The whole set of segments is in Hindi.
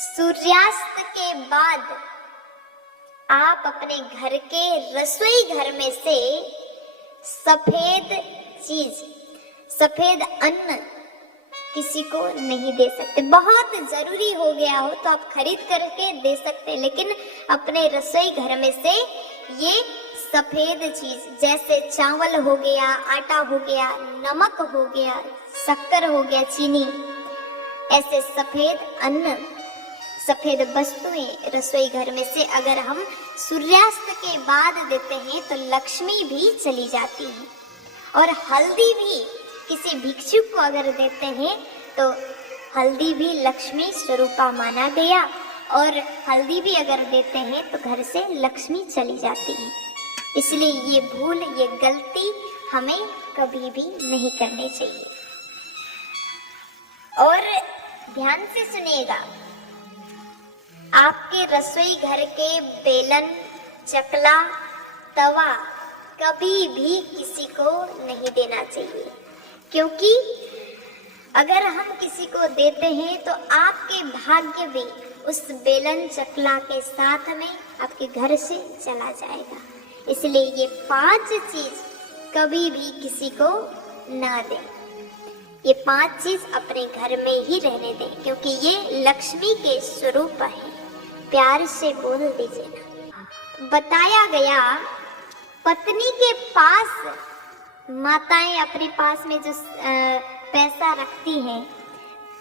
सूर्यास्त के बाद आप अपने घर के रसोई घर में से सफेद चीज, सफेद अन्न किसी को नहीं दे सकते। बहुत जरूरी हो गया हो तो आप खरीद करके दे सकते, लेकिन अपने रसोई घर में से ये सफेद चीज जैसे चावल हो गया, आटा हो गया, नमक हो गया, शक्कर हो गया, चीनी, ऐसे सफेद अन्न, सफेद वस्तुएं रसोई घर में से अगर हम सूर्यास्त के बाद देते हैं तो लक्ष्मी भी चली जाती है। और हल्दी भी किसी भिक्षुक को अगर देते हैं तो हल्दी भी लक्ष्मी स्वरूपा माना गया, और हल्दी भी अगर देते हैं तो घर से लक्ष्मी चली जाती है। इसलिए ये भूल, ये गलती हमें कभी भी नहीं करनी चाहिए। और ध्यान से सुनिएगा, आपके रसोई घर के बेलन, चकला, तवा कभी भी किसी को नहीं देना चाहिए, क्योंकि अगर हम किसी को देते हैं तो आपके भाग्य भी उस बेलन चकला के साथ में आपके घर से चला जाएगा। इसलिए ये 5 चीज कभी भी किसी को ना दें। ये 5 चीज अपने घर में ही रहने दें, क्योंकि ये लक्ष्मी के स्वरूप है। प्यार से बोल दीजिए ना। बताया गया पत्नी के पास, माताएं अपने पास में जो पैसा रखती हैं,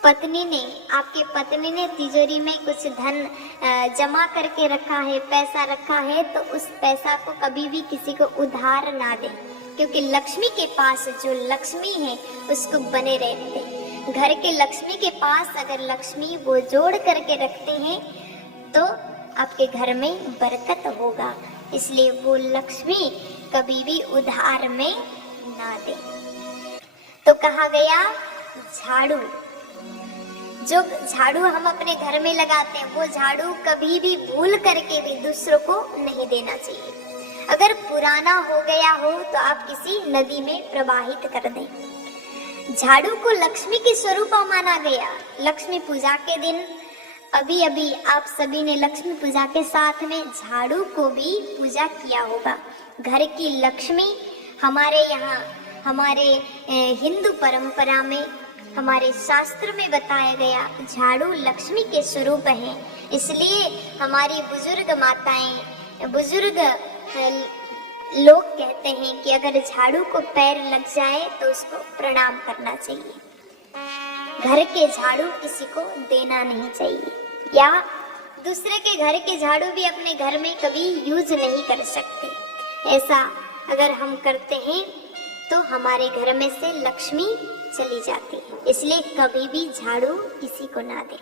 पत्नी ने, आपके पत्नी ने तिजोरी में कुछ धन जमा करके रखा है, पैसा रखा है, तो उस पैसा को कभी भी किसी को उधार ना दें, क्योंकि लक्ष्मी के पास जो लक्ष्मी है उसको बने रहने दें। घर के लक्ष्मी के पास अगर लक्ष्मी वो जोड़ करके रखते हैं तो आपके घर में बरकत होगा। इसलिए वो लक्ष्मी कभी भी उधार में ना दे। तो कहा गया झाड़ू, जो झाड़ू हम अपने घर में लगाते हैं वो झाड़ू कभी भी भूल करके भी दूसरों को नहीं देना चाहिए। अगर पुराना हो गया हो तो आप किसी नदी में प्रवाहित कर दें। झाड़ू को लक्ष्मी के स्वरूप माना गया। लक्ष्मी पूजा के दिन अभी अभी आप सभी ने लक्ष्मी पूजा के साथ में झाड़ू को भी पूजा किया होगा। घर की लक्ष्मी हमारे यहाँ, हमारे हिंदू परंपरा में, हमारे शास्त्र में बताया गया झाड़ू लक्ष्मी के स्वरूप है। इसलिए हमारी बुजुर्ग माताएं, बुजुर्ग लोग कहते हैं कि अगर झाड़ू को पैर लग जाए तो उसको प्रणाम करना चाहिए। घर के झाड़ू किसी को देना नहीं चाहिए, या दूसरे के घर के झाड़ू भी अपने घर में कभी यूज नहीं कर सकते। ऐसा अगर हम करते हैं तो हमारे घर में से लक्ष्मी चली जाती है। इसलिए कभी भी झाड़ू किसी को ना दें।